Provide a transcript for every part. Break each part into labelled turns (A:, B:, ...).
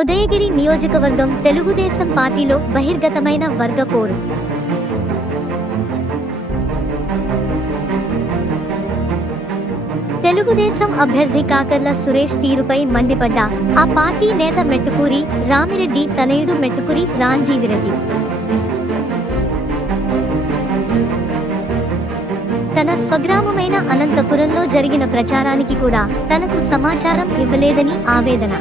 A: ఉదయగిరి నియోజకవర్గం తెలుగుదేశం పార్టీలో బహిర్గతమైన వర్గ పోరు. తెలుగుదేశం అభ్యర్థి కాకర్ల సురేష్ తీరుపై మండిపడ్డ ఆ పార్టీ నేత మెట్టుకూరి రామిరెడ్డి తనయుడు మెట్టుకూరి రాంజీవిరెడ్డి తన స్వగ్రామమైన అనంతపురంలో జరిగిన ప్రచారానికి కూడా తనకు సమాచారం ఇవ్వలేదని ఆవేదన.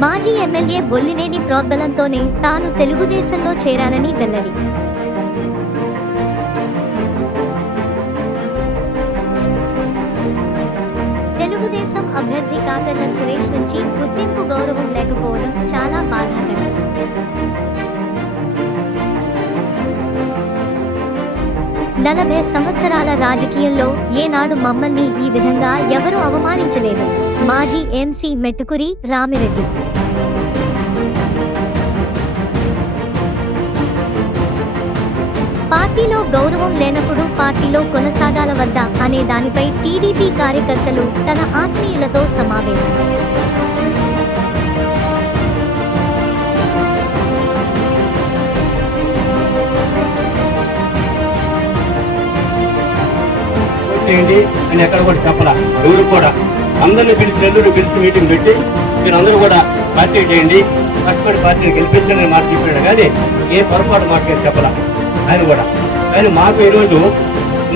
A: మాజీ ఎమ్మెల్యే బొల్లినేని ప్రోద్బలంతోనే తాను తెలుగుదేశంలో చేరానని వెల్లడి. తెలుగుదేశం అభ్యర్థి కాకర్ల సురేష్ నుంచి గుర్తింపు గౌరవం లేకపోవడం చాలా బాధాకరం. నలభై సంవత్సరాల రాజకీయంలో ఏనాడు మమ్మల్ని ఈ విధంగా ఎవరూ అవమానించలేదు. మాజీ ఎంసీ మెట్టుకురి రామిరెడ్డి. పార్టీలో గౌరవం లేనప్పుడు పార్టీలో కొనసాగాల వద్ద అనే దానిపై టీడీపీ కార్యకర్తలు తన ఆత్మీయులతో సమావేశం.
B: అని ఎక్కడ కూడా చెప్పలా. ఎవరు కూడా అందరిని పిలిచి నెల్లూరు పిలిచి మీటింగ్ పెట్టి మీరు అందరూ కూడా పార్టీ చేయండి. కష్టపడి పార్టీని గెలిపించండి మాట చెప్పాడు. కానీ ఏ పొరపాటు మాట నేను చెప్పలా. ఆయన కూడా. కానీ మాకు ఈరోజు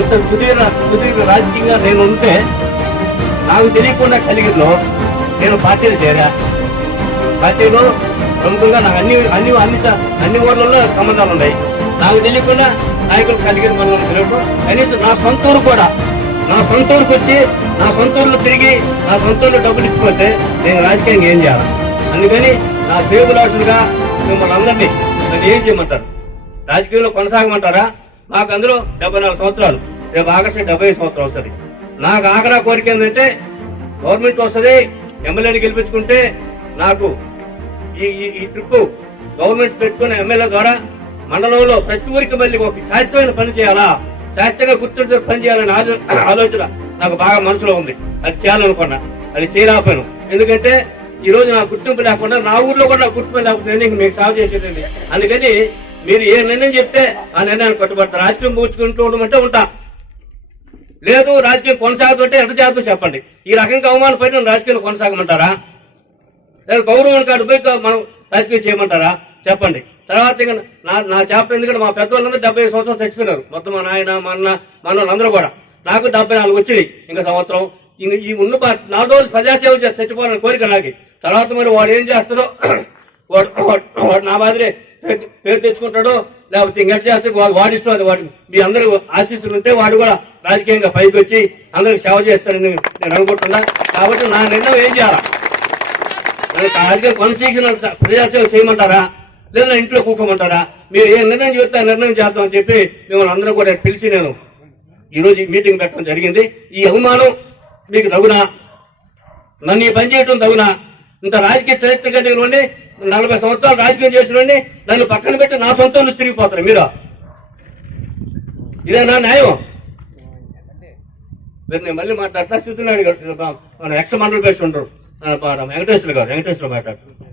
B: ఇంత సుదీర్ఘ సుదీర్ఘ రాజకీయంగా నేను ఉంటే నాకు తెలియకుండా కలిగిలో నేను పార్టీలు చేరా. పార్టీలో ప్రముఖంగా నాకు అన్ని అన్ని అన్ని అన్ని ఊర్లలో సంబంధాలు ఉన్నాయి. నాకు తెలియకుండా నాయకులు కలిగిన మనం తెలియడం కనీసం నా సొంత ఊరు కూడా నా సొంత ఊరికి వచ్చి నా సొంత ఊర్లో తిరిగి నా సొంత ఊర్లో డబ్బులు ఇచ్చిపోతే నేను రాజకీయంగా ఏం చేయాలి? అందుకని నా సేవలాసులుగా మిమ్మల్ని అందరినీ నన్ను ఏం చేయమంటారు? రాజకీయంలో కొనసాగమంటారా? మాకు అందులో డెబ్బై నాలుగు సంవత్సరాలు. రేపు ఆగస్టు డెబ్బై ఐదు సంవత్సరం వస్తుంది. నాకు ఆగ్రహ కోరిక ఏంటంటే గవర్నమెంట్ వస్తుంది ఎమ్మెల్యేని గెలిపించుకుంటే నాకు ఈ ఈ- ట్రిప్ గవర్నమెంట్ పెట్టుకున్న ఎమ్మెల్యే ద్వారా మండలంలో ప్రతి ఊరికి మళ్ళీ ఒక శాశ్వతమైన పని చేయాలా? శాస్త్రంగా గుర్తుంటే పని చేయాలని ఆలోచన నాకు బాగా మనసులో ఉంది. అది చేయాలనుకున్నా. అది చేయలేకపోయాను. ఎందుకంటే ఈ రోజు నా గుర్తింపు లేకుండా నా ఊర్లో కూడా నాకు గుర్తింపు లేకపోతే నేను మీకు సాగు చేసేటండి అందుకని మీరు ఏ నిర్ణయం చెప్తే ఆ నిర్ణయాన్ని కట్టుబడతారు. రాజకీయం పూచుకుంటూ ఉండమంటే ఉంటా. లేదు రాజకీయం కొనసాగుతుంటే ఎంత చేస్తూ చెప్పండి. ఈ రకంగా అవమానం రాజకీయాలు రాజకీయం కొనసాగమంటారా? లేదా గౌరవం కాదు పోయి మనం రాజకీయం చేయమంటారా? చెప్పండి. తర్వాత ఇంకా నా నా చాప్టర్ ఎందుకంటే మా పెద్దవాళ్ళందరూ డెబ్బై సంవత్సరాలు చచ్చిపోయినారు. మొత్తం మా నాయన మా అన్న మా అన్న అందరూ కూడా. నాకు డెబ్బై నాలుగు వచ్చినాయి ఇంకా సంవత్సరం. ఇంక ఈ ఉన్న నాలుగు రోజులు ప్రజాసేవ చేసి చచ్చిపోవాలని కోరిక నాకు. తర్వాత మరి వాడు ఏం చేస్తాడో వాడు వాడు- నా మాదిరి పేరు- తెచ్చుకుంటాడో లేకపోతే ఇంకెట్ చేస్తాడు వాడు వాడిష్టం అది వాడు. మీ అందరూ ఆశిస్తులు ఉంటే వాడు కూడా రాజకీయంగా పైకి వచ్చి అందరికి సేవ చేస్తాడని నేను అనుకుంటున్నా. కాబట్టి నా నిర్ణయం ఏం చేయాలా? నన్ను రాజకీయ ప్రజాసేవ చేయమంటారా? లేదా ఇంట్లో కూకోమంటారా? మీరు ఏ నిర్ణయం చేస్తే నిర్ణయం చేద్దాం అని చెప్పి మిమ్మల్ని అందరూ కూడా పిలిచి నేను ఈ రోజు మీటింగ్ పెట్టడం జరిగింది. ఈ అవమానం మీకు తగునా? నన్ను ఈ పని చేయటం తగునా? ఇంత రాజకీయ చరిత్ర కలిగిన నలభై సంవత్సరాలు రాజకీయం చేసిన నన్ను పక్కన పెట్టి నా సొంతం తిరిగిపోతారు మీరు? ఇదే నా న్యాయం. మీరు నేను మళ్ళీ మాట్లాడతా స్థితిలో మన ఎక్స్ మండల పేరు ఉంటారు. వెంకటేశ్వర గారు వెంకటేశ్వర మాట్లాడుతున్నారు